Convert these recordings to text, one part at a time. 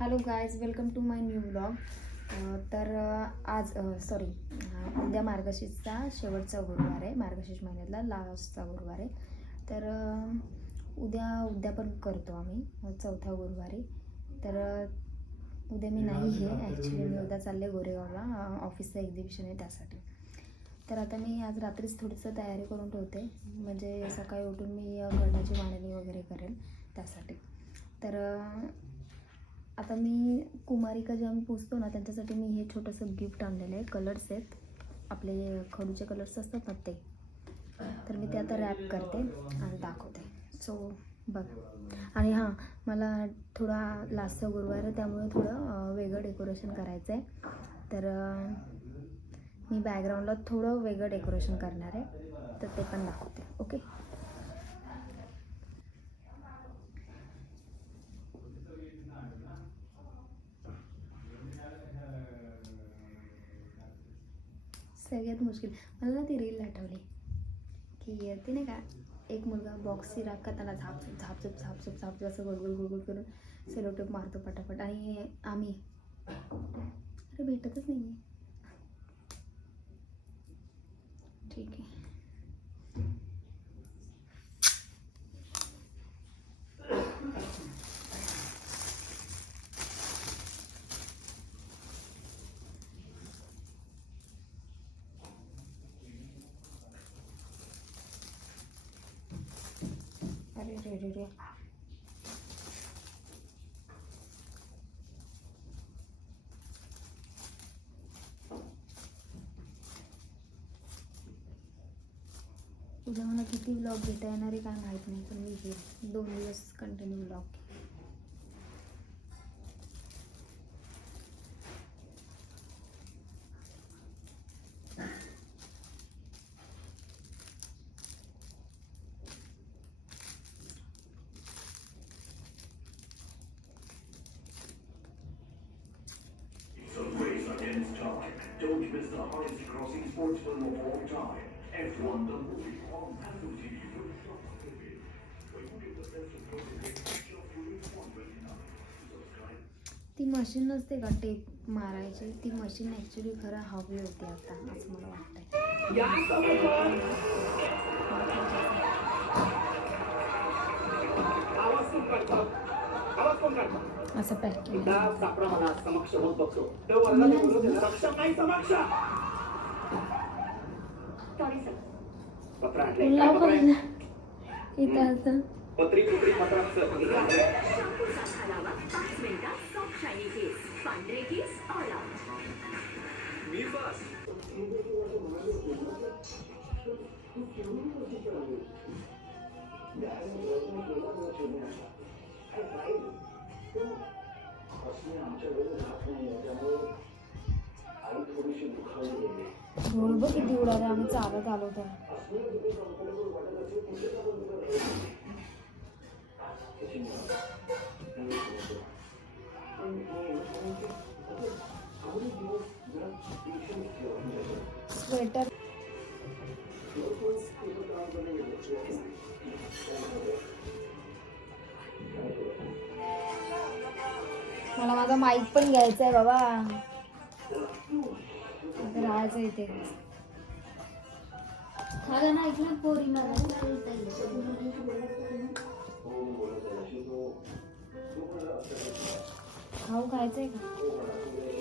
Hello guys welcome to my new blog तर आज sorry उद्या मार्गशीर्षचा शेवटचा गुरुवार आहे. मार्गशीर्ष महिन्यातला लास्टचा गुरुवार आहे. तर उद्या उद्या पण करतो आम्ही. चौथा गुरुवारी तर उद्या मी नाही आहे. ॲक्च्युली मी उद्या चालले गोरेगावला. ऑफिसचं एक्झिबिशन आहे त्यासाठी. तर आता मी आज रात्रीच थोडीसं तयारी करून ठेवते. म्हणजे सकाळी उठून मी अ, मांडणी वगैरे करेल त्यासाठी. तर आता मी कुमारिका जे आम्ही पुसतो ना त्यांच्यासाठी मी हे छोटंसं गिफ्ट आणलेलं आहे. कलर्स आहेत. आपले खडूचे कलर्स असतात ना ते. तर मी ते आता रॅप करते आणि दाखवते. सो बघ. आणि हां मला थोडा लास्ट गुरुवार आहे त्यामुळे थोडं वेगळं डेकोरेशन करायचं आहे तर मी बॅकग्राऊंडला थोडं वेगळं डेकोरेशन करणार आहे. तर ते पण दाखवते. ओके सगळ्यात मुश्किल. मला ना ती रील आठवली. की ते नाही का एक मुलगा बॉक्सची राख त्याला झापझुप झापझुप झापझुप झापझुप असं झाप असं गोल गोल करून सेलोटेप मारतो पटापट. आणि आम्ही अरे भेटतच नाही आहे ठीक आहे अरे रे रे रे उद्या मला किती ब्लॉग घेता येणार आहे काय माहीत नाही पण मी घेईल दोन दिवस continue blog Don't miss the hardest crossing sportsman of all time. F1 The Movie ती मशीन नसते का टेप मारायची? ती मशीन ऍक्च्युली खरं हवी होती आता असं मला वाटतंय. पत्र आणलंय. काय पत्र आहे? इथं असं पत्री पुत्री पत्राचं आणलंय. मी बस धूळ बघ किती उडाले आम्ही चालत आलो तर स्वेटर मला माझा माईक पण घ्यायचा आहे बाबा राहायचं इथे गाणं ऐकलं पोरी मला खाऊ खायचंय का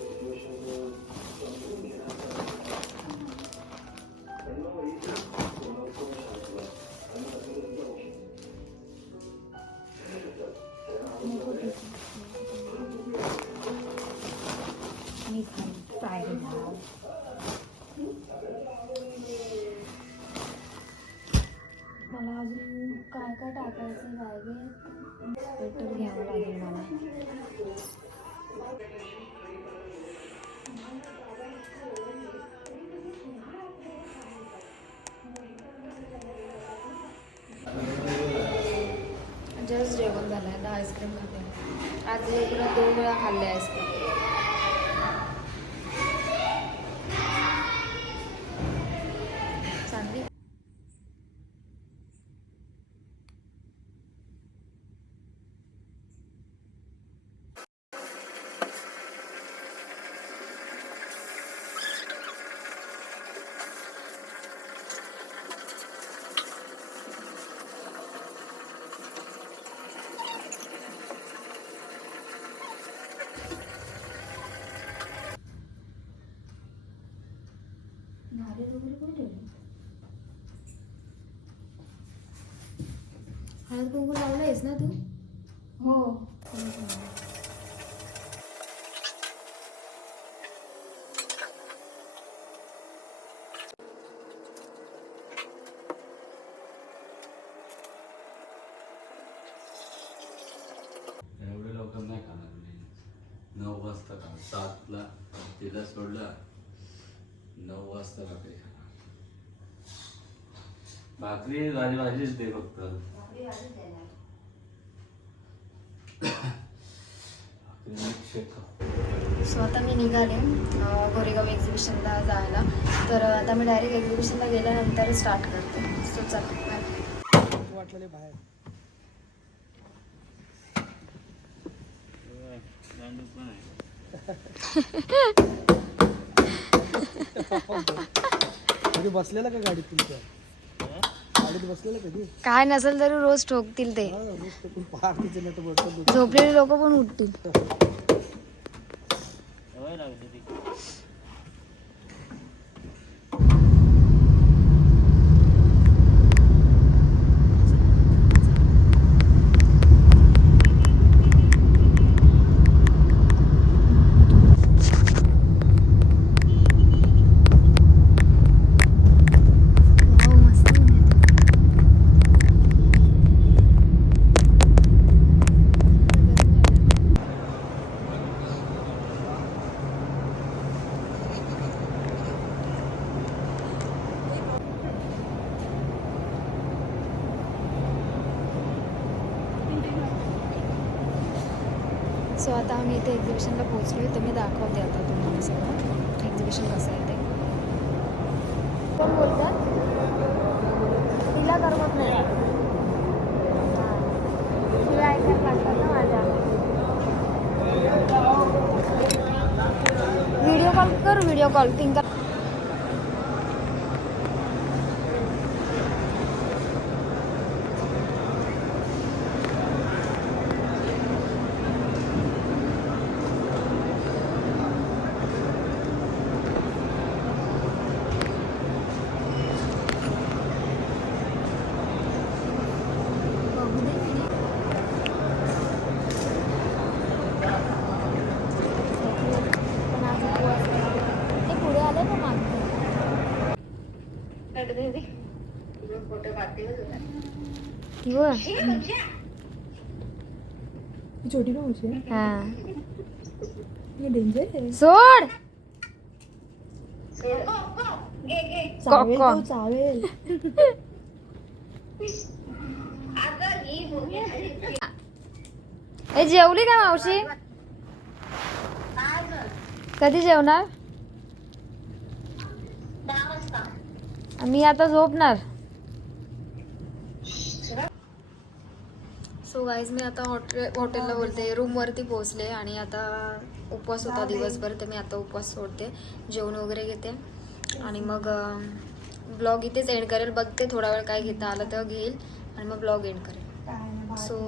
बॅगेत स्वेटर घ्यावं लागेल मला. जस्ट जेवण झालं आहे आता आईस्क्रीम खाते. आज रेग्युलर दोन वेळा खाल्ले आईस्क्रीम चांगली हळद वगैरे कोण ठेवली हळद कुंकू लावलंयस ना तू? हो. एवढे लवकर नाही खाणार मी. नऊ वाजता खा सातला तिला सोडलं. नऊ वाजता भाकरी खाणार. भाकरी भाजी भाजीच दे फक्त. सो आता मी निघाले गोरेगाव एक्झिबिशनला जायला. तर आता मी डायरेक्ट एक्झिबिशनला गेल्यानंतर स्टार्ट करते. सो चला बाय वाटलेले बाहेर बसलेला का गाडीत तुमच्या? काय नसेल तरी रोज ठोकतील ते. झोपलेले लोक पण उठतील. सो आता आम्ही इथे एक्झिबिशनला पोहोचलो तर मी दाखवते आता तुम्हाला सगळं. एक्झिबिशन कसं आहे ते. कोण बोलतात? तिला करमत नाही. हां. तिला ऐकायला लागतात ना माझ्या. व्हिडिओ कॉल कर व्हिडिओ कॉल पिंका बघू दे video. पण आज उपवास आहे. ते पुढे आले ना मागे की व? छोटी मावशी हा डेंजर आहे. सोड! चावेल कॉक. तो चावेल. ए जेवली का मावशी? कधी जेवणार? मी आता झोपणार. सो गाईज मी आता हॉटेल हॉटेलला बोलते. रूमवरती पोहोचले आणि आता उपवास होता दिवसभर तर मी आता उपवास सोडते. जेवण वगैरे घेते. आणि मग ब्लॉग इथेच एंड करेल. बघते थोडा वेळ काय घेता आलं तर घेईल. आणि मग ब्लॉग एंड करेल. सो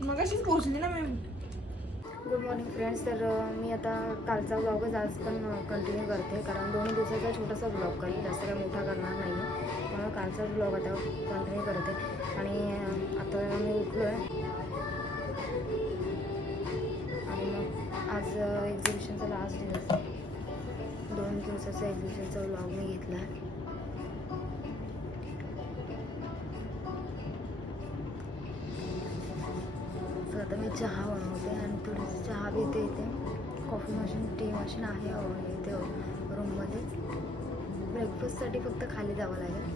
मग अशीच पोहोचली ना मी. मॉर्निंग फ्रेंड्स तर मी आता कालचा ब्लॉगच आज पण कंटिन्यू करते. कारण दोन दिवसाचा छोटासा ब्लॉग करेल जास्त काही मोठा करणार नाही त्यामुळे कालचाच ब्लॉग आता कंटिन्यू करते. आणि आता मी उठलो आहे आणि मग आज एक्झिबिशनचा लास्ट दिवस. दोन दिवसाचा एक्झिबिशनचा ब्लॉग मी घेतला आहे आता मी चहा बनवते आणि थोडीशी चहा बी इथे इथे. कॉफी मशीन टी मशीन आहे इथे रूममध्ये ब्रेकफास्टसाठी फक्त खाली जावं लागेल.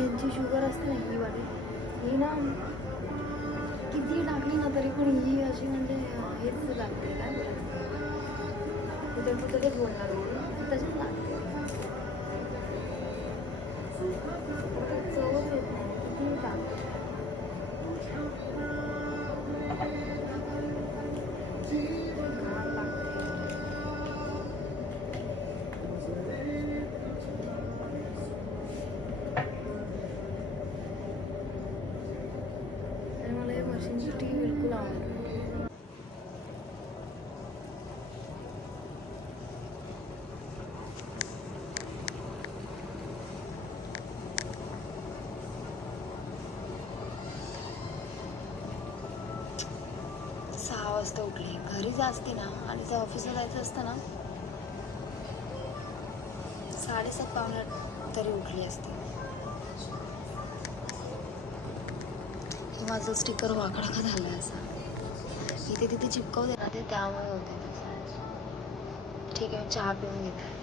यांची शुगर असते ना ही वाली. ही ना किती टाकली ना तरी पण ही अशी म्हणजे हेच लागते काय कुठे कुठे बोलणार होते तशीच लागते. चवच येत नाही किती टाकते वाजता उठले. घरी असते ना आणि जर ऑफिसला जायचं असतं ना साडेसात पावणे तरी उठली असते. माझं स्टिकर वाकडा का झाला असा. इथे तिथे चिपकवते ना ते त्यामुळे होते ठीक आहे मी चहा पिऊन घेते.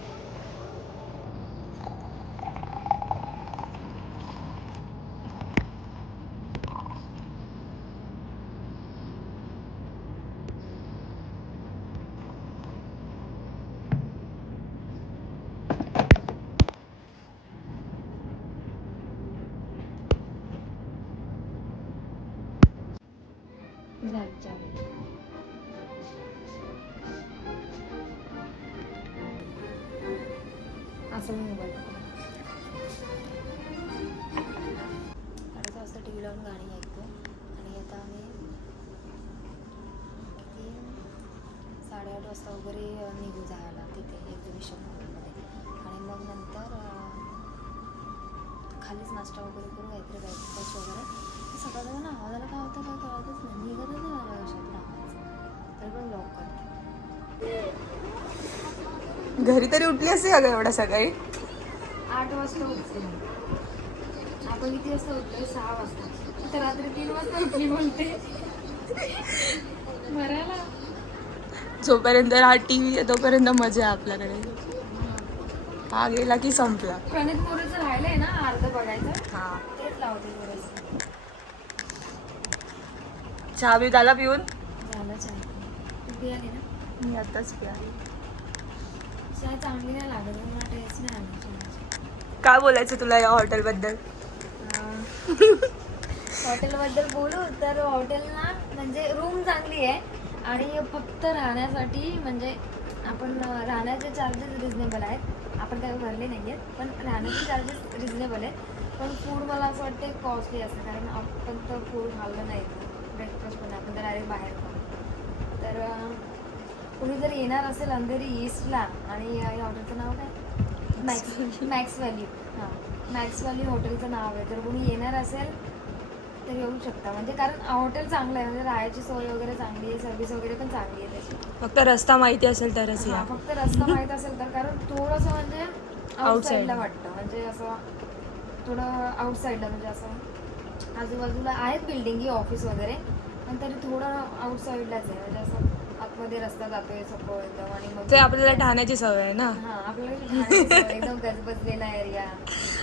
वाजता वगैरे निघू जायला तिथे एक्झिबिशन हॉलमध्ये. आणि मग नंतर खालीच नाश्ता वगैरे करू काहीतरी ब्रेकफास्ट वगैरे. सकाळचा ना आवाजाला काय होतं काय कळतच नाही. निघतच नाही मला लक्षात आवाज तरी पण ब्लॉक करते. घरी तरी उठली असते का ग एवढ्या सकाळी? आठ वाजता उठते. आपण किती वाजता उठलोय सहा वाजता. तर रात्री तीन वाजता उठली बोलते मरायला जोपर्यंत हा टी व्ही तोपर्यंत मजा आहे आपल्याकडे. हा गेला की संपला. प्रणित मोरेचं राहिलंय ना अर्ध बघायचं? हा. तेच लावते थोडंसं. चहा बी झाला पिऊन? झालं चहा तू पियाली ना? मी आताच पिया चहा चांगली नाही लागत मला टेस्ट नाही आली चहाची. काय बोलायचं तुला या हॉटेलबद्दल? हॉटेलबद्दल बोलू तर हॉटेल ना म्हणजे रूम चांगली आहे. आणि फक्त राहण्यासाठी म्हणजे आपण राहण्याचे चार्जेस रिजनेबल आहेत. आपण काही भरले नाही आहेत पण राहण्याचे चार्जेस रिजनेबल आहेत. पण फूड मला असं वाटते कॉस्टली असतं कारण आपण तर फूड खाल्लं नाही ब्रेकफास्ट पण आपण तर डायरेक्ट बाहेर खाऊ. तर कुणी जर येणार असेल अंधेरी ईस्टला आणि या हॉटेलचं नाव काय? मॅक्स मॅक्स व्हॅली हां. मॅक्स व्हॅली हॉटेलचं नाव आहे. तर कुणी येणार असेल तर येऊ शकता. म्हणजे कारण हॉटेल चांगलं आहे. म्हणजे राहायची सोय वगैरे चांगली आहे. सर्व्हिस वगैरे पण चांगली आहे त्याची. फक्त रस्ता माहिती असेल तरच हा फक्त रस्ता माहीत असेल तर. कारण थोडंसं म्हणजे Outside. आउटसाईडला वाटतं. म्हणजे असं थोडं आउटसाईडला म्हणजे असं आजूबाजूला आहेत बिल्डिंगी ऑफिस वगैरे. पण तरी थोडं आउटसाईडलाच आहे. म्हणजे असं आतमध्ये रस्ता जातोय सखो एकदम आणि मग ते आपल्याला ठाण्याची सवय आहे ना? हा आपल्याला सवय, एकदम गजबजलेला एरिया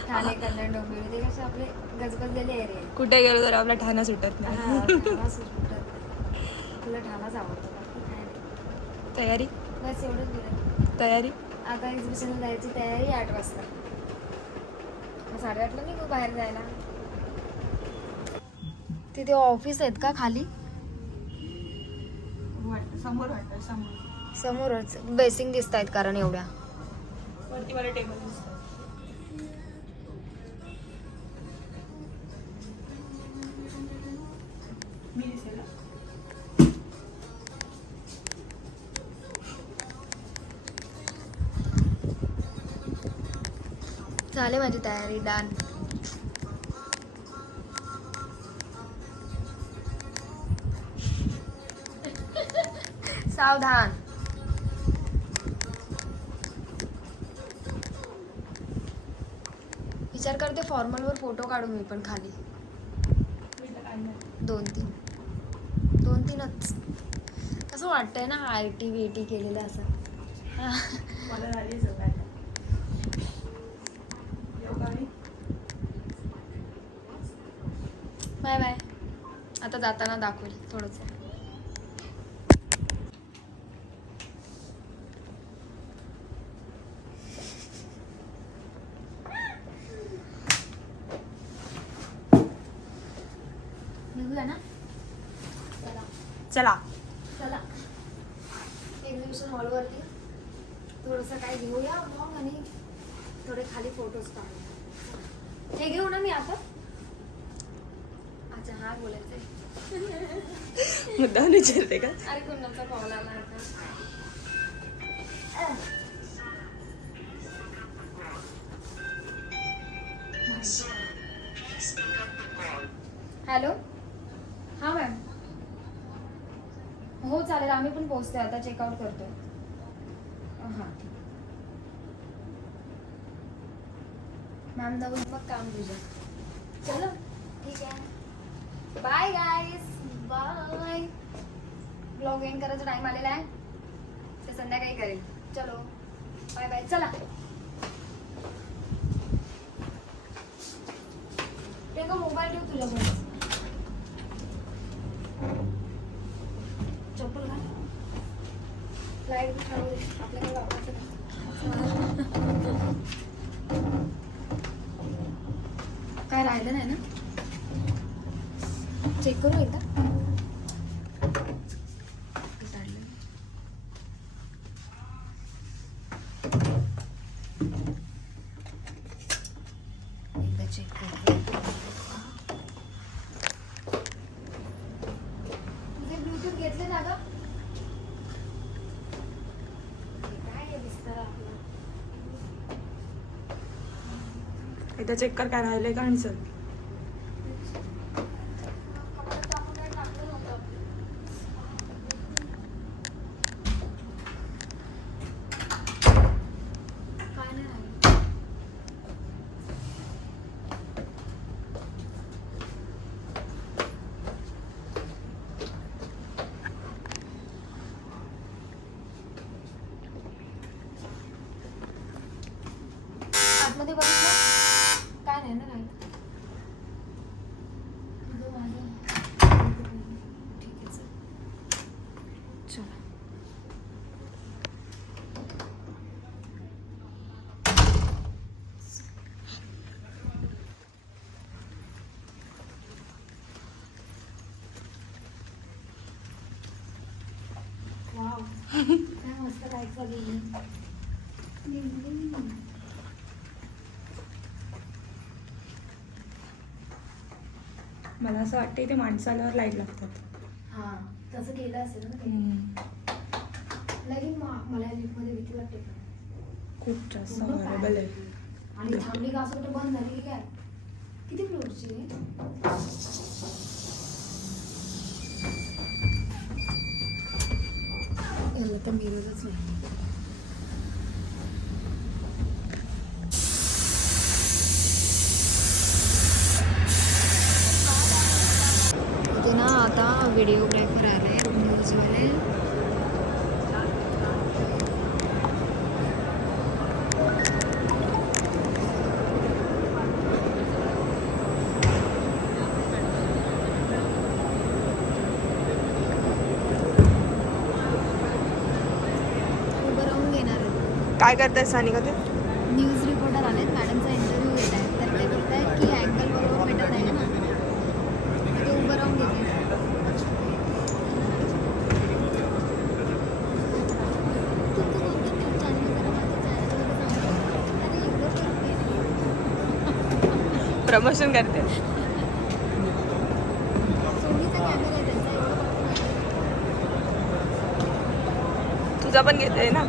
ठाणे कल्याण डोंबिवली ते कसे आपले गजबजलेले एरिया कुठे गेलो तर आपला ठाणा सुटत नाही. हा ठाणा सुटत तुला ठाणाच आवडतो बाकी काय नाही. तयारी? बस एवढंच बोलायचं तयारी? आता एक्झिबिशनला जायची तयारी आठ वाजता. मग साडेआठला निघू बाहेर जायला. तिथे ऑफिस आहेत का खाली? समोर वाटतं समोर. समोरच. बेसिंग दिसत आहेत कारण एवढ्या. वरती मला टेबल दिसतं मी दिसेल. ना? झाले माझी तयारी डन. सावधान. विचार करते फॉर्मलवर फोटो काढू मी पण खाली. दोन तीन. दोन तीनच. असं वाटतंय ना आर टी बी टी केलेलं असं बाय बाय. आता जाताना दाखवेल थोडंसं. चला. चला. एक्झिबिशन हॉलवरती थोडंसं काय घेऊया मग आणि थोडे खाली फोटोज काढू हे घेऊ ना मी आता? अच्छा हा बोलायचंय. मुद्दा विचारते का? अरे कोण नंतर आता हॅलो हां मॅम हो चालेल. आम्ही पण पोहोचतोय. आता चेकआउट करतो हां. ठीक मॅम जाऊन मग काम तुझं. चलो. ठीक आहे. Bye guys bye blog end करायचा टाइम आलेला आहे. ते संध्याकाळी करेल. चलो. बाय बाय चला. ते मोबाईल ठेव तुझ्या काय राहिलं नाही ना? चेक करू एकदा काढलं एकदा चेक करू तुझे ब्लूटूथ घेतले ना ग काय आहे विस्तार आपला एकदा चेक कर काय राहिलंय का आणि चल कपड्यात टाकून काय टाकलं नव्हतं काय नाही राहिलं आतमध्ये बघितलं काय नाही ना राहिलं तुझं माझं ठीक आहे चल चला वाव काय मला असं वाटतं इथे माणसं आल्यावर लाइट लागतात. हा तसं केलं असेल ना ते लगेच मा- मला लिफ्टमध्ये भीती वाटते पण. खूप जास्त पूर्ण हॉरेबल पाय. आहे. आणि थांबली का असं कुठं बंद झाली की काय किती फ्लोअरची आहे? तर मिररच नाही ना आता व्हिडिओ आले न्यूजवाले उभं राहून घेणार आहेत काय करताय सानिका ते न्यूज रिपोर्टर आलेत मॅडमचा इंटरव्ह्यू घेत आहेत. तर ते बोलत आहेत की अँगल बरोबर भेटत नाही ना. तर ते उभं राहून घेते प्रमोशन करते. आहे तुझा पण घेते ना?